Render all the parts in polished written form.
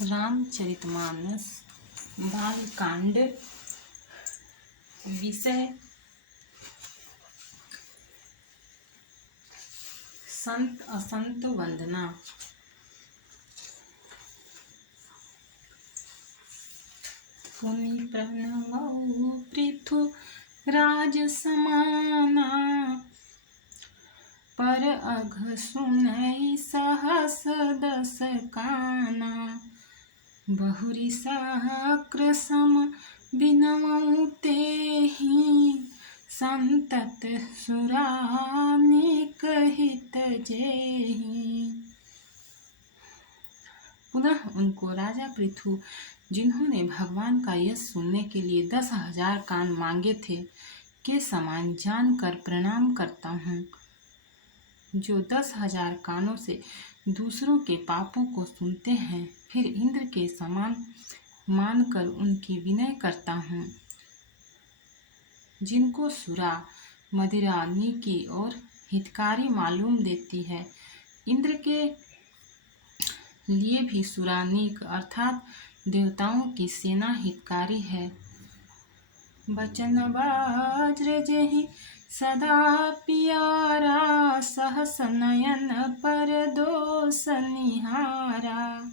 रामचरितमानस बालकांड। विषय संत असंत वंदना। पुनि प्रणवौ पृथु राज समाना, पर अघ सुनै सहस दस काना। बहुरी सक्र सम बिनवौ तेहि, संतत सुरानिक हित जेहि। पुनः उनको राजा पृथु, जिन्होंने भगवान का यश सुनने के लिए 10,000 कान मांगे थे, के समान जानकर प्रणाम करता हूँ। जो 10,000 कानों से दूसरों के पापों को सुनते हैं, फिर इंद्र के समान मानकर उनकी विनय करता हूँ। जिनको सुरा, मदिरा, नीकी और हितकारी मालूम देती है, इंद्र के लिए भी सुरा, नीक अर्थात देवताओं की सेना हितकारी है। बचन वज्र जेहि सदा पियारा, सहस नयन पर दोष निहारा।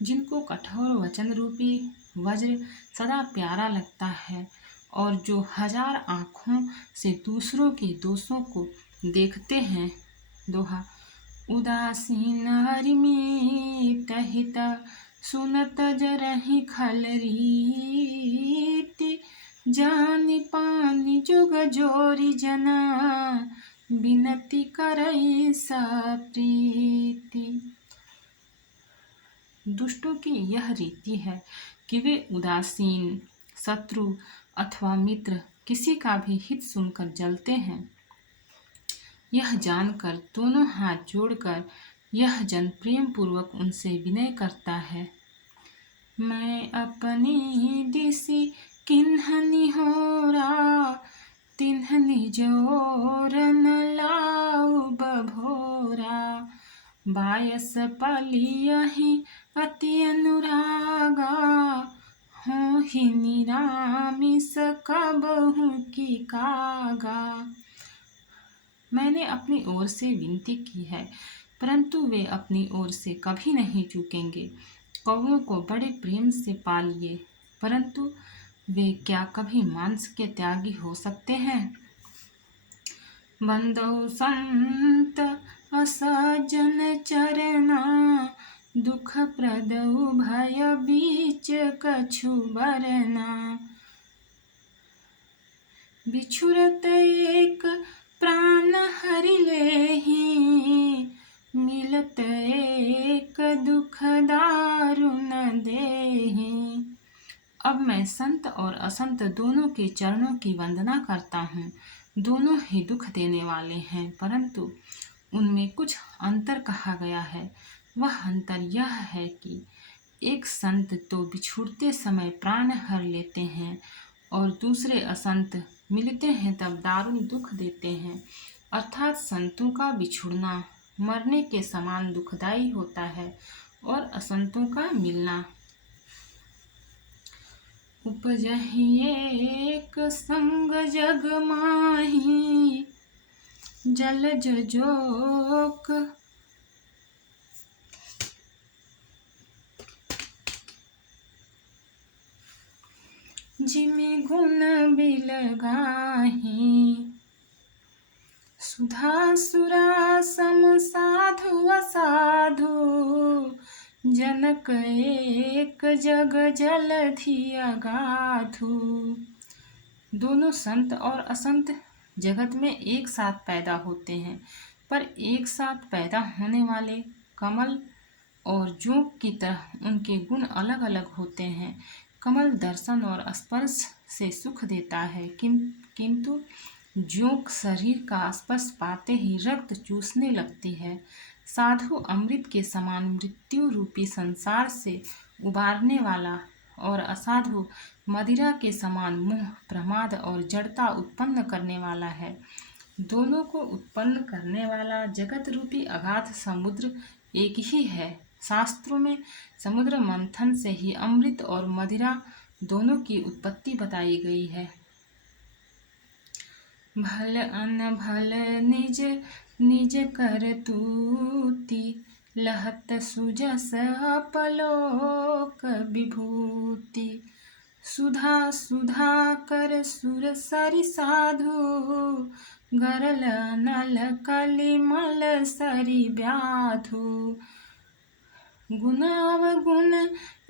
जिनको कठोर वचन रूपी वज्र सदा प्यारा लगता है और जो 1000 आँखों से दूसरों के दोषों को देखते हैं। दोहा। उदासीन हरिमीत हित, सुनत जरहि खल रीति। जानि पानि जुग जोरि जना, बिनती करई सप्रीति। दुष्टों की यह रीति है कि वे उदासीन, शत्रु अथवा मित्र किसी का भी हित सुनकर जलते हैं। यह जानकर दोनों हाथ जोड़कर यह जन प्रेम पूर्वक उनसे विनय करता है। मैं अपनी दिसि किन्हनि होरा, तिन्हनि जोर न लाऊ बभोरा। बायस पलियहि अति अनुरागा, होहि निरामिस कबहु की कागा। मैंने अपनी ओर से विनती की है, परंतु वे अपनी ओर से कभी नहीं चूकेंगे। कौओं को बड़े प्रेम से पालिए, परंतु वे क्या कभी मांस के त्यागी हो सकते हैं। बंदौ संत असज्जन चरना, दुख प्रदौ भय बीच कछु बरना। बिछुरत एक प्राण हरि लेहि, मिलत एक दुख दारुण देहि। अब मैं संत और असंत दोनों के चरणों की वंदना करता हूँ। दोनों ही दुख देने वाले हैं, परंतु उनमें कुछ अंतर कहा गया है। वह अंतर यह है कि एक संत तो बिछुड़ते समय प्राण हर लेते हैं और दूसरे असंत मिलते हैं तब दारुण दुख देते हैं। अर्थात संतों का बिछुड़ना मरने के समान दुखदायी होता है और असंतों का मिलना। उपजहि एक संग जग माही, जलज जोक। जिमि गुण बिलगाही, सुधा सुरा सम साधु असाधु। जनक एक जग जलधि अगाधु। दोनों संत और असंत जगत में एक साथ पैदा होते हैं, पर एक साथ पैदा होने वाले कमल और जोंक की तरह उनके गुण अलग अलग होते हैं। कमल दर्शन और स्पर्श से सुख देता है, किंतु जोंक शरीर का स्पर्श पाते ही रक्त चूसने लगती है। साधु अमृत के समान मृत्यु रूपी संसार से उबारने वाला और असाधु मदिरा के समान मोह, प्रमाद और जड़ता उत्पन्न करने वाला है। दोनों को उत्पन्न करने वाला जगत रूपी अगाध समुद्र एक ही है, शास्त्रों में समुद्र मंथन से ही अमृत और मदिरा दोनों की उत्पत्ति बताई गई है। भल अन भल निज निज कर तूती, लहत सुजस अपलोक विभूति। सुधा सुधा कर सुर सरि साधु, गरल नल कलिमल सरि व्याधु। गुण अवगुण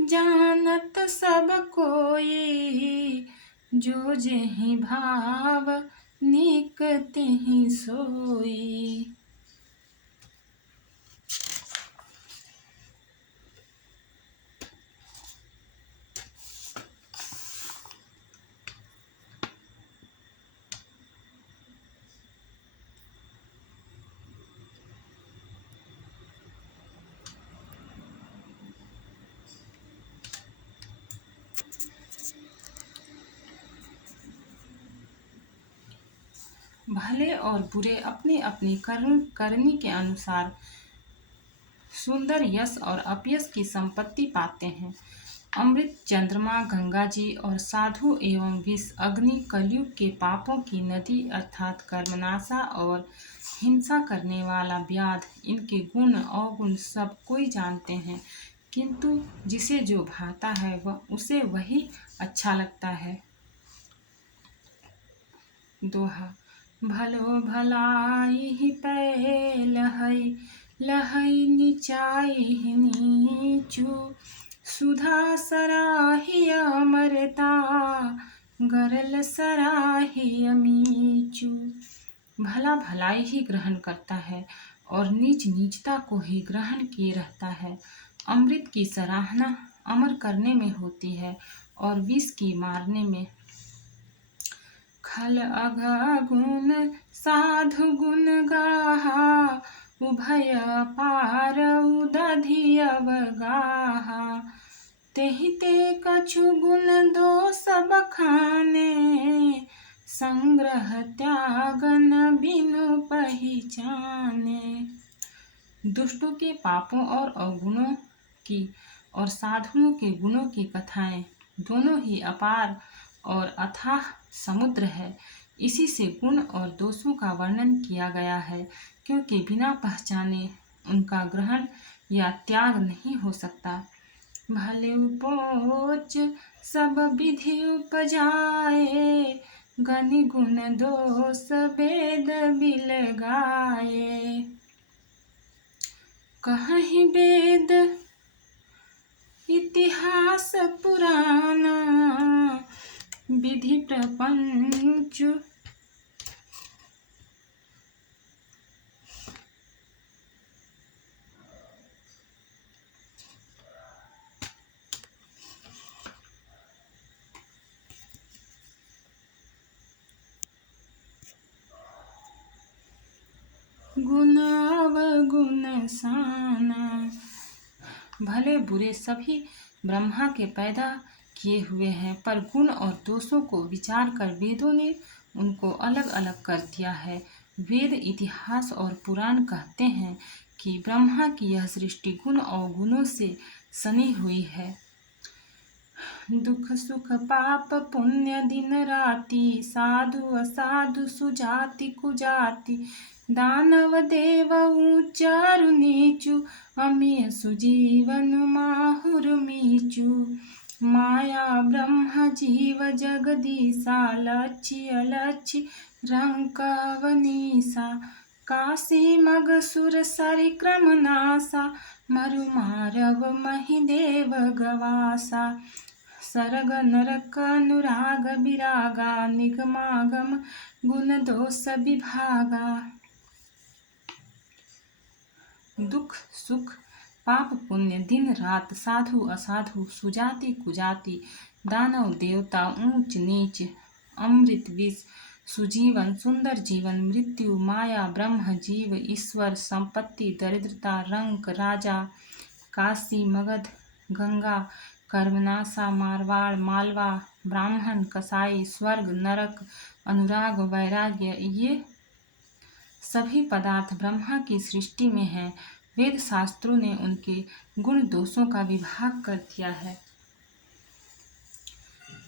जानत सब कोई, जो जेहि भाव निक तेहि सोई। भले और बुरे अपनी अपनी करनी के अनुसार सुंदर यश और अपयश की संपत्ति पाते हैं। अमृत चंद्रमा गंगा जी और साधु एवं विष अग्नि कलयुग के पापों की नदी अर्थात कर्मनाशा और हिंसा करने वाला व्याध, इनके गुण अवगुण सब कोई जानते हैं, किंतु जिसे जो भाता है वह उसे वही अच्छा लगता है। दोहा। भलो भलाई ही पै लहई, लहई नीचाई नीचू। सुधा सराही अमरता, गरल सराही अमीचू। भला भलाई ही ग्रहण करता है और नीच नीचता को ही ग्रहण किए रहता है। अमृत की सराहना अमर करने में होती है और विष की मारने में। खल अगुण साधु गुण गाहा, उभय पार उदधि अवगाहा। तेहि ते कछु गुण दोष बखाने, संग्रह त्यागन बिनु पहिचाने। दुष्टों के पापों और अवगुणों की और साधुओं के गुणों की कथाएं दोनों ही अपार और अथाह समुद्र है। इसी से गुण और दोषों का वर्णन किया गया है, क्योंकि बिना पहचाने उनका ग्रहण या त्याग नहीं हो सकता। भले उपोच सब विधि उपजाए, गनि गुण दोष वेद बिल गाए। कहीं वेद इतिहास पुराना, विधि प्रपंच गुण अवगुण साना। भले बुरे सभी ब्रह्मा के पैदा किए हुए हैं, पर गुण और दोषों को विचार कर वेदों ने उनको अलग अलग कर दिया है। वेद इतिहास और पुराण कहते हैं कि ब्रह्मा की यह सृष्टि गुण और गुणों से सनी हुई है। दुख सुख पाप पुण्य दिन राति, साधु असाधु सुजाति कुजाति। दानव देव ऊंचारु नीचु, अमीय सुजीवन माहुर मीचु। माया ब्रह्म जीव जगदीसा, लच्छी अलच्छी रंक अवनीसा। काशी मग सुर सरि क्रम नासा, मरु मारव महिदेव गवासा। सरग नरक अनुराग विरागा, निगमागम गुण दोष विभागा। दुख सुख पाप पुण्य दिन रात, साधु असाधु सुजाति कुजाति। दानव देवता ऊंच नीच, अमृत विष सुजीवन सुंदर जीवन। मृत्यु माया ब्रह्म जीव ईश्वर, संपत्ति दरिद्रता रंक राजा। काशी मगध गंगा, कर्मनाशा मारवाड़ मालवा। ब्राह्मण कसाई, स्वर्ग नरक अनुराग वैराग्य। ये सभी पदार्थ ब्रह्मा की सृष्टि में हैं। वेद शास्त्रों ने उनके गुण दोषों का विभाग कर दिया है।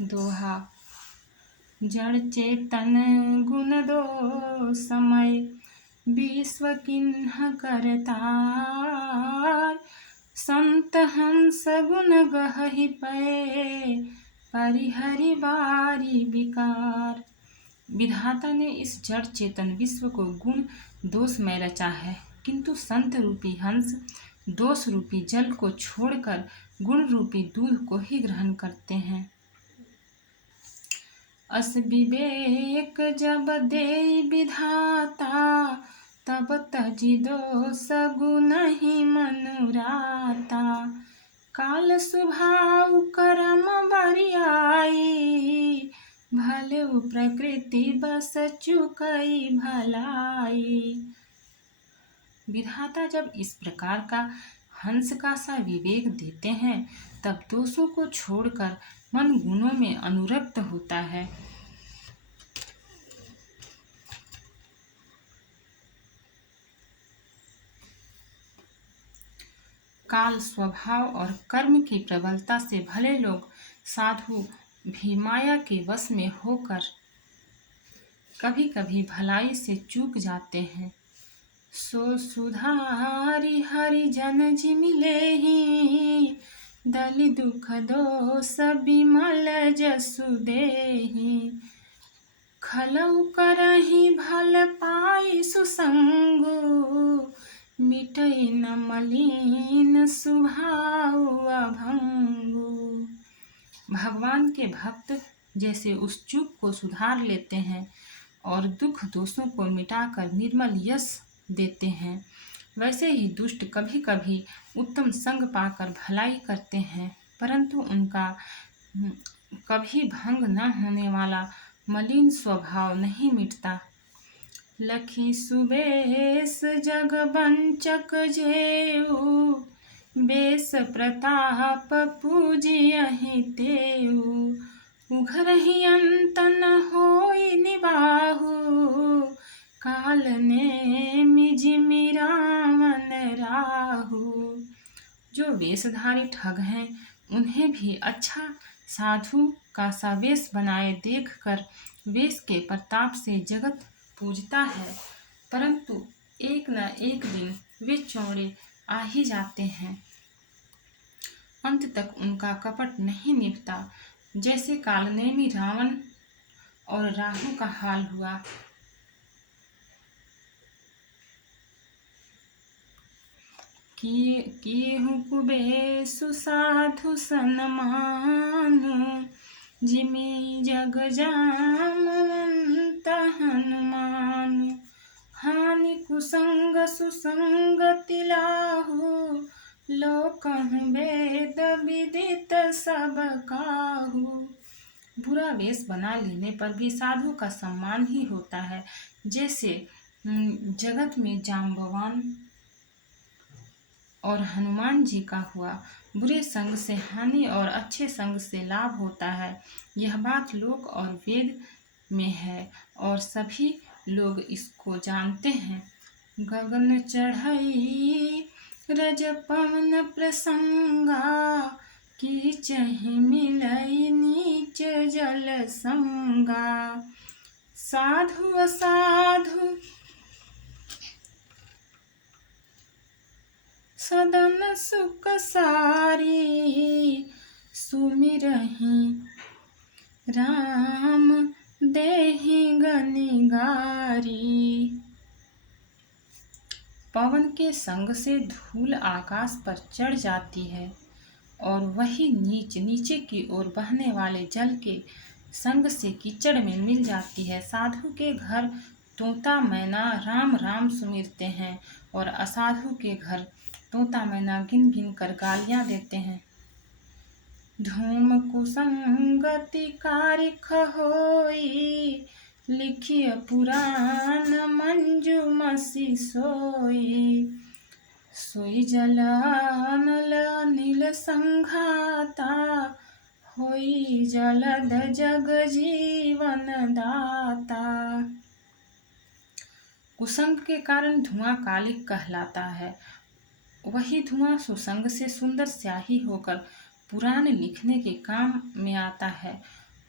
दोहा। जड़ चेतन गुण दो समय, विश्व किन्ह करतार। संत हंस गुण गहहि पै, परिहरि बारी विकार। विधाता ने इस जड़ चेतन विश्व को गुण दोषमय रचा है, किंतु संत रूपी हंस दोष रूपी जल को छोड़कर गुण रूपी दूध को ही ग्रहण करते हैं। अस विवेक जब देई विधाता, तब तजि दोष गुण ही मनुराता। काल स्वभाव कर्म बरियाई, भले प्रकृति बस चुकई भलाई। विधाता जब इस प्रकार का हंस का सा विवेक देते हैं, तब दोषों को छोड़कर मन गुणों में अनुरक्त होता है। काल स्वभाव और कर्म की प्रबलता से भले लोग साधु भी माया के वश में होकर कभी कभी भलाई से चूक जाते हैं। सो सुधारी हरि जन जिमिले ही, दलि दुख दोष बिमल जसु देहि। खलउ करहि भल पाई सुसंगु, मिटई न मलिन स्वभाव अभंगु। भगवान के भक्त जैसे उस चूक को सुधार लेते हैं और दुख दोषों को मिटाकर निर्मल यश देते हैं, वैसे ही दुष्ट कभी कभी उत्तम संग पाकर भलाई करते हैं, परंतु उनका कभी भंग न होने वाला मलिन स्वभाव नहीं मिटता। लखी सुबेश जग बंचक जेऊ, बेस प्रताप पूजियहि तेऊ। उघरहि अंत न होई निबाहु, काल ने जिमि रावण राहु। जो वेशधारी ठग हैं, उन्हें भी अच्छा साधु का सा वेश बनाए देखकर वेश के प्रताप से जगत पूजता है, परंतु एक न एक दिन वे चौड़े आ ही जाते हैं। अंत तक उनका कपट नहीं निभता, जैसे कालनेमी रावण और राहु का हाल हुआ। किएहु कुबेशु साधु सन्मानु, जिमि जग जामवंत हनुमानु। हानि कुसंग सुसंगति लाहु, लोकहु वेद विदित सब काहू। बुरा वेश बना लेने पर भी साधु का सम्मान ही होता है, जैसे जगत में जाम्बवान और हनुमान जी का हुआ। बुरे संग से हानि और अच्छे संग से लाभ होता है, यह बात लोक और वेद में है और सभी लोग इसको जानते हैं। गगन चढ़ई रज पवन प्रसंगा, कीचहि मिलई नीच जल संगा। साधु असाधु सदन सुख सारी, सुमिरहि राम देहि गनिगारी। पवन के संग से धूल आकाश पर चढ़ जाती है और वही नीचे की ओर बहने वाले जल के संग से कीचड़ में मिल जाती है। साधु के घर तोता मैना राम राम सुमिरते हैं और असाधु के घर तोता मैना गिन गिन कर गालियां देते हैं। धूम कुसंगति कारिख होई, लिखिय पुराण मंजू मसी सोई। सोई जल अनल नील संघाता, होई जलद जग जीवन दाता। कुसंग के कारण धुआं कालिक कहलाता है वही धुआं सुसंग से सुंदर स्याही होकर पुराण लिखने के काम में आता है,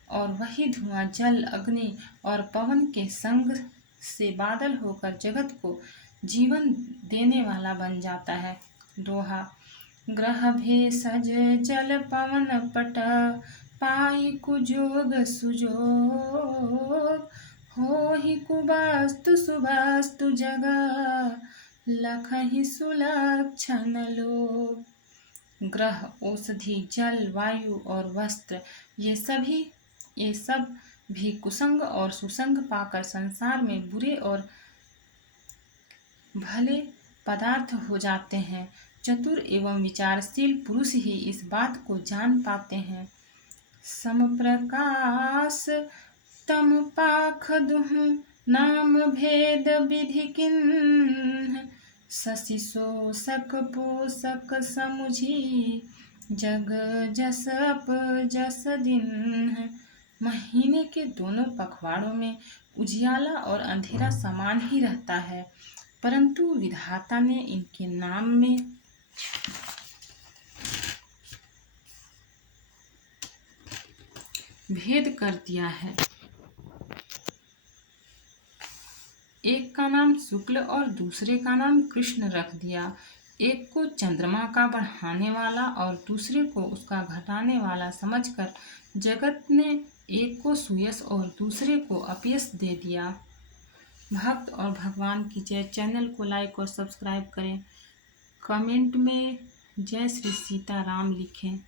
और वही धुआं जल, अग्नि और पवन के संग से बादल होकर जगत को जीवन देने वाला बन जाता है। दोहा। ग्रह भेषज जल पवन पट, पाई कुजोग सुजोग, होहि कुवास्तु सुवास्तु जगा, लखहि सुलक्षण लोग। ग्रह, औषधि, जल, वायु और वस्त्र, ये सब भी कुसंग और सुसंग पाकर संसार में बुरे और भले पदार्थ हो जाते हैं। चतुर एवं विचारशील पुरुष ही इस बात को जान पाते हैं। समप्रकाश तम पाख दुहु, नाम भेद विधि किन्ह, शशि शोषक पोषक समुझी, जग जस अप जस दिन। महीने के दोनों पखवाड़ों में उजियाला और अंधेरा समान ही रहता है, परंतु विधाता ने इनके नाम में भेद कर दिया है। एक का नाम शुक्ल और दूसरे का नाम कृष्ण रख दिया। एक को चंद्रमा का बढ़ाने वाला और दूसरे को उसका घटाने वाला समझकर जगत ने एक को सुयश और दूसरे को अपयश दे दिया। भक्त और भगवान की जय। चैनल को लाइक और सब्सक्राइब करें। कमेंट में जय श्री सीताराम लिखें।